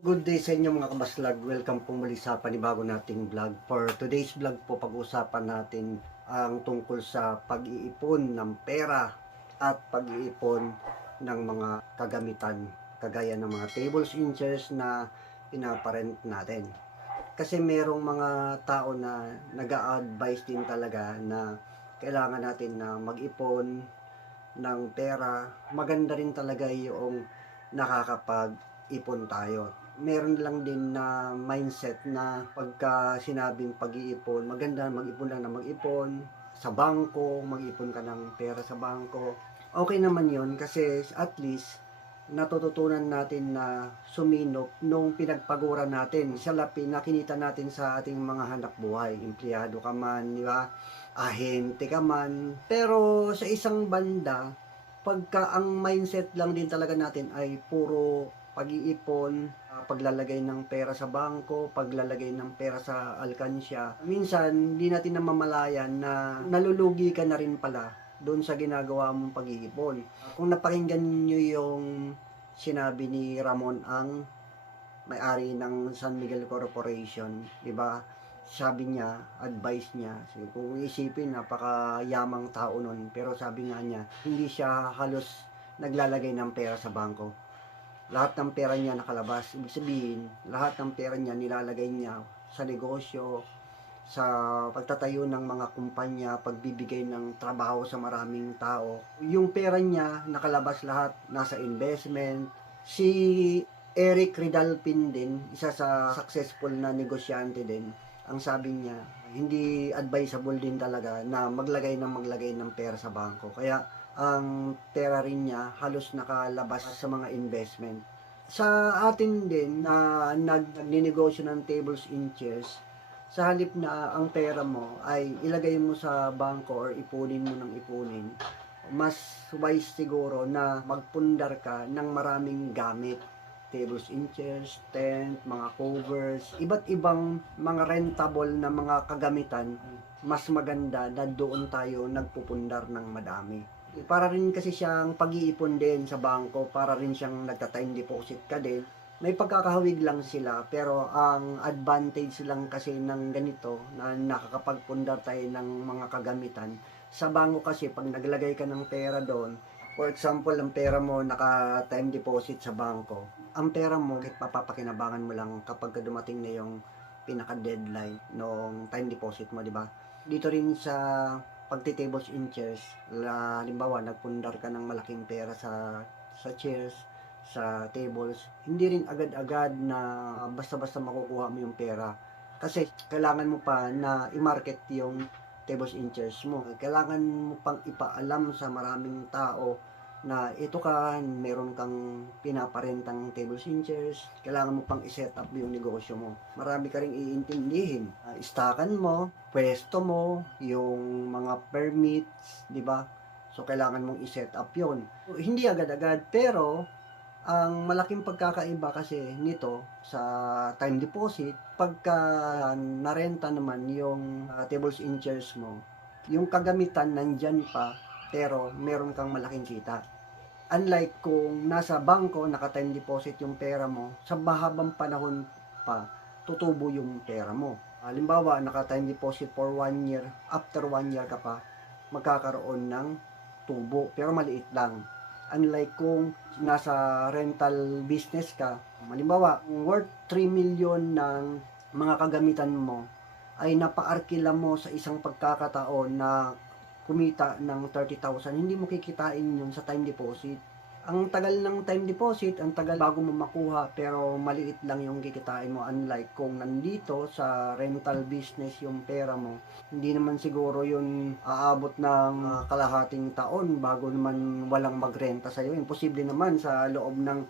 Good day sa inyo mga kabaslag. Welcome po muli sa panibago nating vlog. For today's vlog po, pag-uusapan natin ang tungkol sa pag-iipon ng pera at pag-iipon ng mga kagamitan kagaya ng mga tables and chairs na pinaparent natin. Kasi merong mga tao na nag-a-advise din talaga na kailangan natin na mag-ipon ng pera. Maganda rin talaga yung nakakapag-ipon tayo. Meron lang din na mindset na pagka sinabing pag-iipon, maganda mag-ipon lang na mag-ipon sa bangko, mag-ipon ka ng pera sa bangko. Okay naman yon kasi at least natututunan natin na suminop nung pinagpagura natin sa lapi na kinita natin sa ating mga hanap buhay. Empleyado ka man, di ba? Ahente ka man. Pero sa isang banda, pagka ang mindset lang din talaga natin ay puro pag-iipon, paglalagay ng pera sa bangko, paglalagay ng pera sa alkansya, minsan hindi natin namamalayan na nalulugi ka na rin pala doon sa ginagawa mong pag-iipon. Kung napakinggan niyo yung sinabi ni Ramon ang may-ari ng San Miguel Corporation, di ba? Sabi niya, advice niya, kung isipin, napakayamang tao nun, pero sabi nga niya, hindi siya halos naglalagay ng pera sa bangko. Lahat ng pera niya nakalabas. Ibig sabihin, lahat ng pera niya nilalagay niya sa negosyo, sa pagtatayo ng mga kumpanya, pagbibigay ng trabaho sa maraming tao. Yung pera niya nakalabas lahat, nasa investment. Si Eric Ridalpin din, isa sa successful na negosyante din, ang sabi niya, hindi advisable din talaga na maglagay ng pera sa bangko. Kaya ang pera rin niya halos nakalabas sa mga investment. Sa atin din na nagninegosyo ng tables and chairs, sa halip na ang pera mo ay ilagay mo sa bangko or ipunin mo ng ipunin, mas wise siguro na magpundar ka ng maraming gamit, tables and chairs, tent, mga covers, iba't ibang mga rentable na mga kagamitan. Mas maganda na doon tayo nagpupundar ng madami. Para rin kasi siyang pag-iipon din sa bangko, para rin siyang nagta-time deposit ka din. May pagkakahawig lang sila, pero ang advantage lang kasi ng ganito na nakakapagpundar tayo ng mga kagamitan. Sa bangko kasi pag naglagay ka ng pera doon, for example, ang pera mo naka-time deposit sa bangko, ang pera mo kahit papapakinabangan mo lang kapag dumating na yung pinaka-deadline ng time deposit mo, di ba? Dito rin sa pagtitables and chairs, halimbawa nagpundar ka ng malaking pera sa chairs, sa tables, hindi rin agad-agad na basta-basta makukuha mo yung pera. Kasi kailangan mo pa na i-market yung tables and chairs mo. Kailangan mo pang ipaalam sa maraming tao na ito ka, meron kang pinaparentang tables and chairs, kailangan mo pang i-set up yung negosyo mo. Marami ka rin iintindihin. Istakan mo, pwesto mo, yung mga permits, di ba? So, kailangan mong i-set up yon. Hindi agad-agad, pero ang malaking pagkakaiba kasi nito sa time deposit, pagka narenta naman yung tables and chairs mo, yung kagamitan nandyan pa, pero meron kang malaking kita. Unlike kung nasa bangko, naka-time deposit yung pera mo, sa mahabang panahon pa, tutubo yung pera mo. Halimbawa, naka-time deposit for 1 year, after 1 year ka pa, magkakaroon ng tubo, pero maliit lang. Unlike kung nasa rental business ka, halimbawa, worth 3 million ng mga kagamitan mo, ay napa-arkila mo sa isang pagkakataon na kumita ng 30,000, hindi mo kikitain yun sa time deposit. Ang tagal ng time deposit, ang tagal bago mo makuha, pero maliit lang yung kikitain mo. Unlike kung nandito sa rental business yung pera mo, hindi naman siguro yun aabot ng kalahating taon bago naman walang magrenta sa'yo. Imposible naman sa loob ng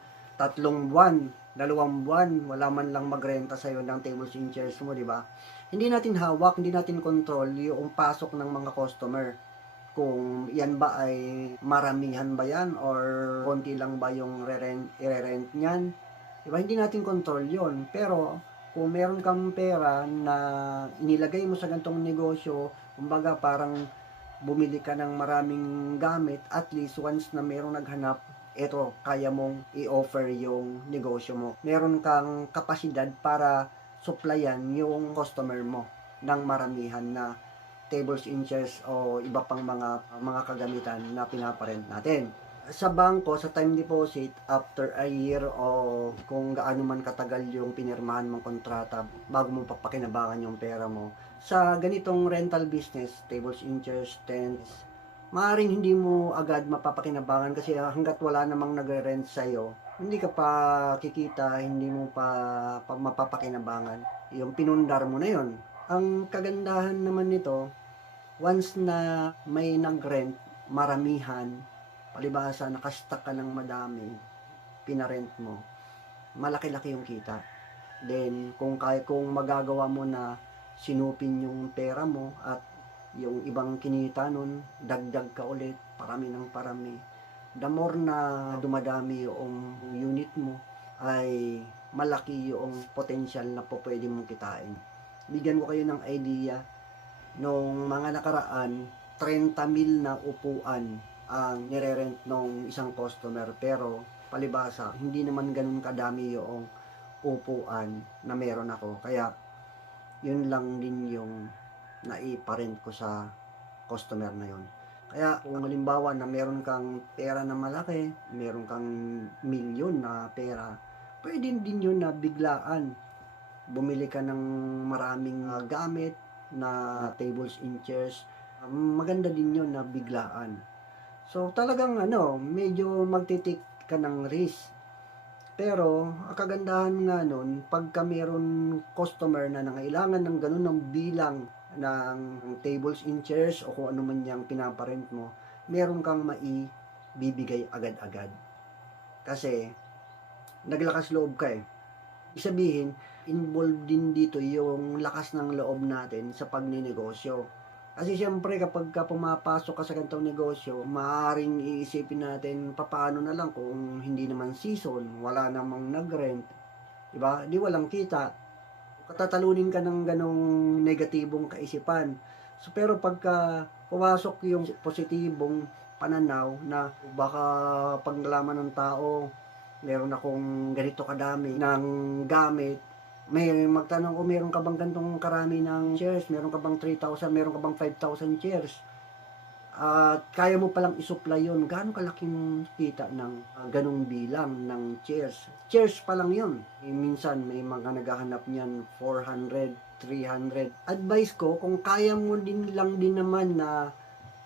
3 buwan, 2 buwan, wala man lang magrenta sa'yo ng tables and chairs mo, di ba? Hindi natin hawak, hindi natin control yung pasok ng mga customer. Kung yan ba ay maramihan ba yan or konti lang ba yung i-rent niyan. Diba? Hindi natin control yon. Pero kung meron kang pera na inilagay mo sa ganitong negosyo, kumbaga parang bumili ka ng maraming gamit, at least once na merong naghanap, eto, kaya mong i-offer yung negosyo mo. Meron kang kapasidad para supplyan yung customer mo ng maramihan na tables and chairs o iba pang mga kagamitan na pinaparent natin. Sa bangko, sa time deposit, after a year o kung gaano man katagal yung pinirmahan mong kontrata bago mo papakinabangan yung pera mo, sa ganitong rental business, tables and chairs, tents, maaaring hindi mo agad mapapakinabangan kasi hanggat wala namang nagre-rent sa'yo, hindi ka pa kikita, hindi mo pa mapapakinabangan. Yung pinundar mo na yon. Ang kagandahan naman nito, once na may nag-rent, maramihan, palibhasa nakastock ka ng madami, pinarent mo, malaki-laki yung kita. Then, kung magagawa mo na sinupin yung pera mo at yung ibang kinita nun, dagdag ka ulit, parami ng parami. The more na dumadami yung unit mo, ay malaki yung potential na po pwede mong kitain. Bigyan ko kayo ng idea, nung mga nakaraan, 30,000 na upuan ang nire-rent ng isang customer, pero palibhasa, hindi naman ganun kadami yung upuan na meron ako. Kaya, yun lang din yung naiparent ko sa customer na yun. Kaya kung halimbawa na meron kang pera na malaki, meron kang milyon na pera, pwede din yun na biglaan. Bumili ka ng maraming gamit na tables and chairs. Maganda din yun na biglaan. So talagang medyo magtitik ka ng risk. Pero, ang kagandahan nga nun, pagka meron customer na nangailangan ng ganun ng bilang ng tables and chairs o kung ano man yung pinaparent mo, meron kang maibibigay agad-agad. Kasi, naglakas loob ka eh. Ibig sabihin, involved din dito yung lakas ng loob natin sa pagninegosyo. Kasi siyempre kapag pumapasok ka sa ganitong negosyo, maaaring iisipin natin papaano na lang kung hindi naman season, wala namang nag-rent, diba? Di walang kita. Katatalunin ka ng ganong negatibong kaisipan. So, pero pagka pumasok yung positibong pananaw na baka pag nalaman ng tao, meron akong ganito kadami ng gamit, may magtanong ko, meron ka bang gantong karami ng shares, meron ka bang 3,000, meron ka bang 5,000 shares, at kaya mo palang isupply yun, gaano kalaking kita ng ganong bilang ng shares. Shares pa lang yun. Minsan may mga naghahanap niyan 400, 300. Advice ko, kung kaya mo din lang din naman na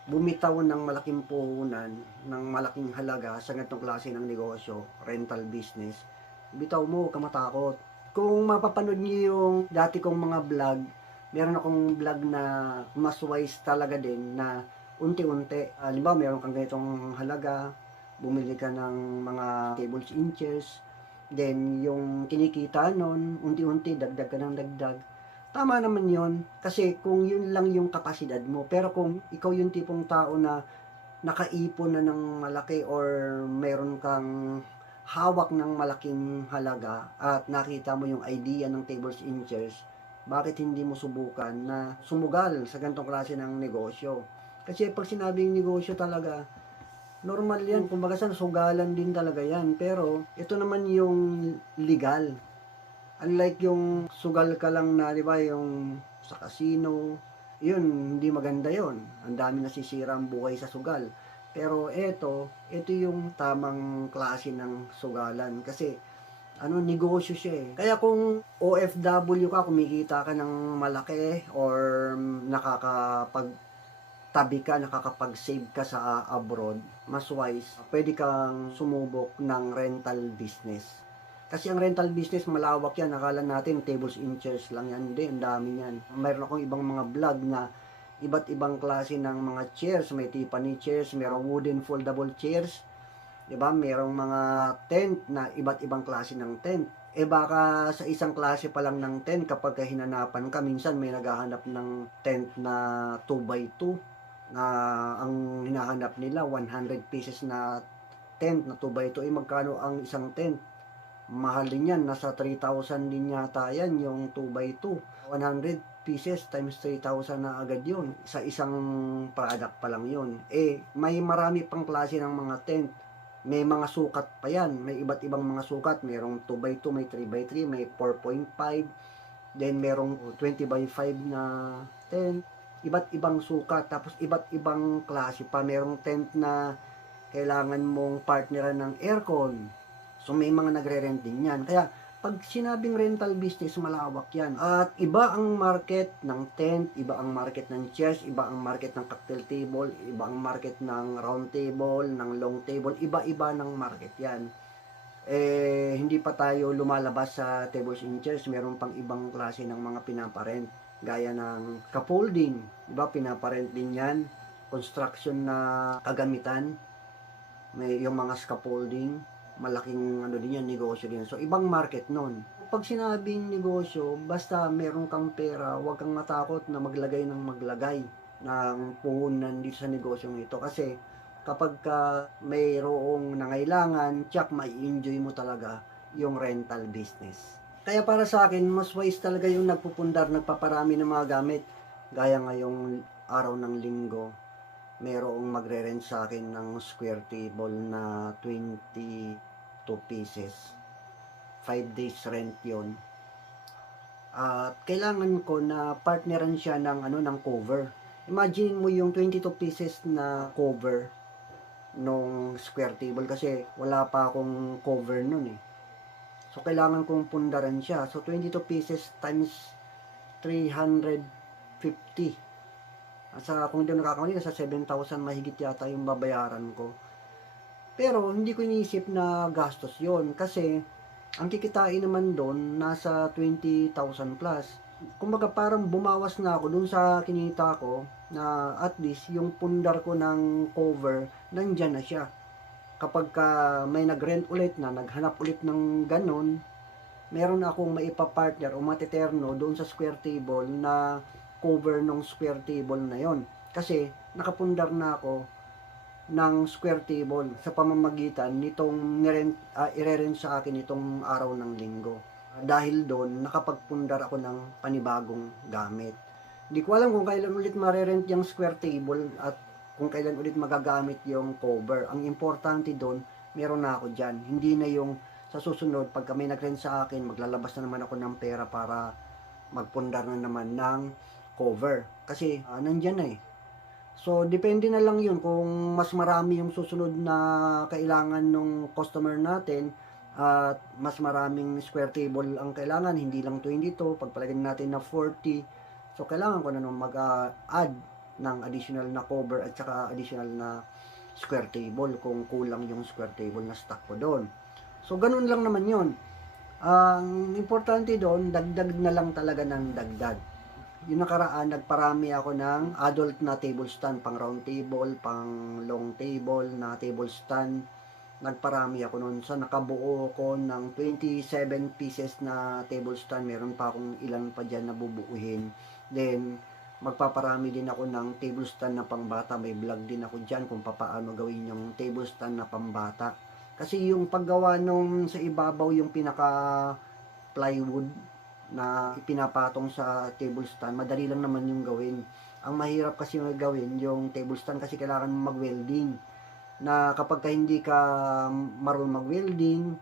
bumitaw ng malaking puhunan, ng malaking halaga sa ganitong klase ng negosyo, rental business, bitaw mo, huwag ka matakot. Kung mapapanood niyo yung dati kong mga vlog, meron akong vlog na mas wise talaga din na unti-unti. Halimbawa, meron kang ganitong halaga, bumili ka ng mga tables and chairs, then yung kinikita nun, unti-unti, dagdag ka ng dagdag. Tama naman yon kasi kung yun lang yung kapasidad mo. Pero kung ikaw yung tipong tao na nakaipon na ng malaki or meron kang hawak ng malaking halaga at nakita mo yung idea ng tables and chairs, bakit hindi mo subukan na sumugal sa ganitong klase ng negosyo? Kasi pag sinabing negosyo talaga, normal yan. Kumbaga sa sugalan din talaga yan. Pero ito naman yung legal. Unlike yung sugal ka lang na, di ba, yung sa casino, yun, hindi maganda yun. Ang dami nasisira ang buhay sa sugal. Pero ito yung tamang klase ng sugalan kasi negosyo siya eh. Kaya kung OFW ka, kumikita ka ng malaki or nakakapag-save ka sa abroad, mas wise, pwede kang sumubok ng rental business. Kasi ang rental business, malawak yan. Akala natin tables and chairs lang yan. Hindi, ang dami yan. Mayroon akong ibang mga vlog na iba't ibang klase ng mga chairs. May Tiffany chairs, mayroong wooden foldable chairs. Diba? Mayroong mga tent na iba't ibang klase ng tent. Baka sa isang klase pa lang ng tent, kapag hinanapan ka, minsan may naghahanap ng tent na 2x2 na ang hinahanap nila 100 pieces na tent na 2x2. Magkano ang isang tent? Mahal din yan, nasa 3,000 din yata yan, yung 2x2. 100 pieces times 3,000 na agad yun. Sa isang product pa lang yun. May marami pang klase ng mga tent. May mga sukat pa yan. May iba't ibang mga sukat. Merong 2x2, may 3x3, may 4.5. Then merong 20x5 na tent. Iba't ibang sukat. Tapos iba't ibang klase pa. Merong tent na kailangan mong partneran ng aircon. So may mga nagre-rent din yan. Kaya pag sinabing rental business, malawak yan. At iba ang market ng tent, iba ang market ng chairs, iba ang market ng cocktail table, iba ang market ng round table, ng long table, iba-iba ng market yan. Hindi pa tayo lumalabas sa tables and chairs, meron pang ibang klase ng mga pinaparent. Gaya ng scaffolding, diba, pinaparent din yan. Construction na kagamitan, may yung mga scaffolding, malaking ano din yan, negosyo din. So, ibang market nun. Pag sinabing negosyo, basta meron kang pera, huwag kang matakot na maglagay ng puhunan dito sa negosyong ito. Kasi, kapag ka mayroong nangailangan, tsak, mai-enjoy mo talaga yung rental business. Kaya para sa akin, mas wise talaga yung nagpupundar, nagpaparami ng mga gamit. Gaya ngayong araw ng linggo, merong magre-rent sa akin ng square table na 22 pieces. 5 days rent yon. At kailangan ko na partneran siya ng cover. Imagine mo yung 22 pieces na cover nung square table kasi wala pa akong cover nun eh. So kailangan kong pundaran siya. So 22 pieces times 350. Kung hindi nakakamali, sa 7,000 mahigit yata yung babayaran ko. Pero hindi ko iniisip na gastos yon kasi ang kikitain naman doon nasa 20,000 plus. Kumbaga parang bumawas na ako doon sa kinita ko na at least yung pundar ko ng cover nandyan na siya. Kapag may nag-rent ulit na, naghanap ulit ng ganon, meron akong maipa-partner o matiterno doon sa square table na cover ng square table na yon. Kasi nakapundar na ako ng square table sa pamamagitan nitong irerent sa akin itong araw ng linggo. Dahil doon, nakapagpundar ako ng panibagong gamit. Hindi ko alam kung kailan ulit marerent yung square table at kung kailan ulit magagamit yung cover. Ang importante doon, meron na ako dyan. Hindi na yung sa susunod, pag may nag-rent sa akin, maglalabas na naman ako ng pera para magpundar na naman ng cover. Kasi nandyan na eh. So, depende na lang yun kung mas marami yung susunod na kailangan ng customer natin at mas maraming square table ang kailangan, hindi lang 22, pagpalagay natin na 40. So, kailangan ko na nung mag-add ng additional na cover at saka additional na square table kung kulang yung square table na stock ko doon. So, ganun lang naman yun. Ang importante doon, dagdag na lang talaga ng dagdag. Yung nakaraan, nagparami ako ng adult na table stand, pang round table, pang long table na table stand. Nagparami ako noon. So, nakabuo ko ng 27 pieces na table stand. Meron pa akong ilan pa dyan na bubuuhin. Then, magpaparami din ako ng table stand na pangbata. May vlog din ako dyan kung paano gawin yung table stand na pambata. Kasi yung paggawa nung sa ibabaw yung pinaka plywood na ipinapatong sa table stand, madali lang naman yung gawin. Ang mahirap kasi yung gawin yung table stand kasi kailangan mag-welding. Na kapag hindi ka marunong mag-welding,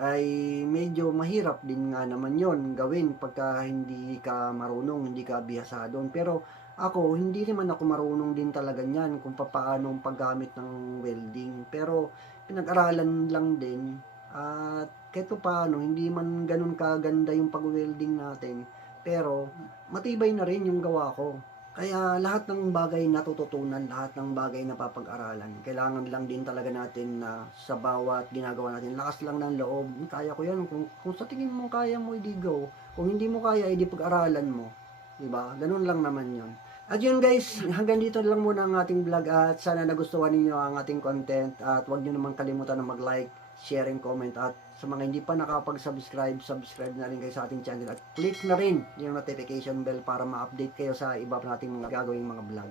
ay medyo mahirap din nga naman yon gawin pagka hindi ka marunong, hindi ka bihasa doon. Pero ako, hindi naman ako marunong din talaga niyan kung paano paggamit ng welding. Pero pinag-aralan lang din at kahit paano, hindi man ganun kaganda yung pag-welding natin. Pero matibay na rin yung gawa ko. Kaya lahat ng bagay natututunan, lahat ng bagay na papag-aralan. Kailangan lang din talaga natin na sa bawat ginagawa natin, lakas lang ng loob. Kaya ko yan. Kung sa tingin mo kaya mo, edi go. Kung hindi mo kaya, edi pag-aralan mo. Diba? Ganun lang naman yun. At yun guys, hanggang dito lang muna ang ating vlog at sana nagustuhan ninyo ang ating content at huwag nyo naman kalimutan na mag-like, share, and comment at sa mga hindi pa nakapag-subscribe, subscribe na rin kayo sa ating channel at click na rin yung notification bell para ma-update kayo sa iba nating mga gagawing mga vlog.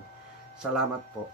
Salamat po.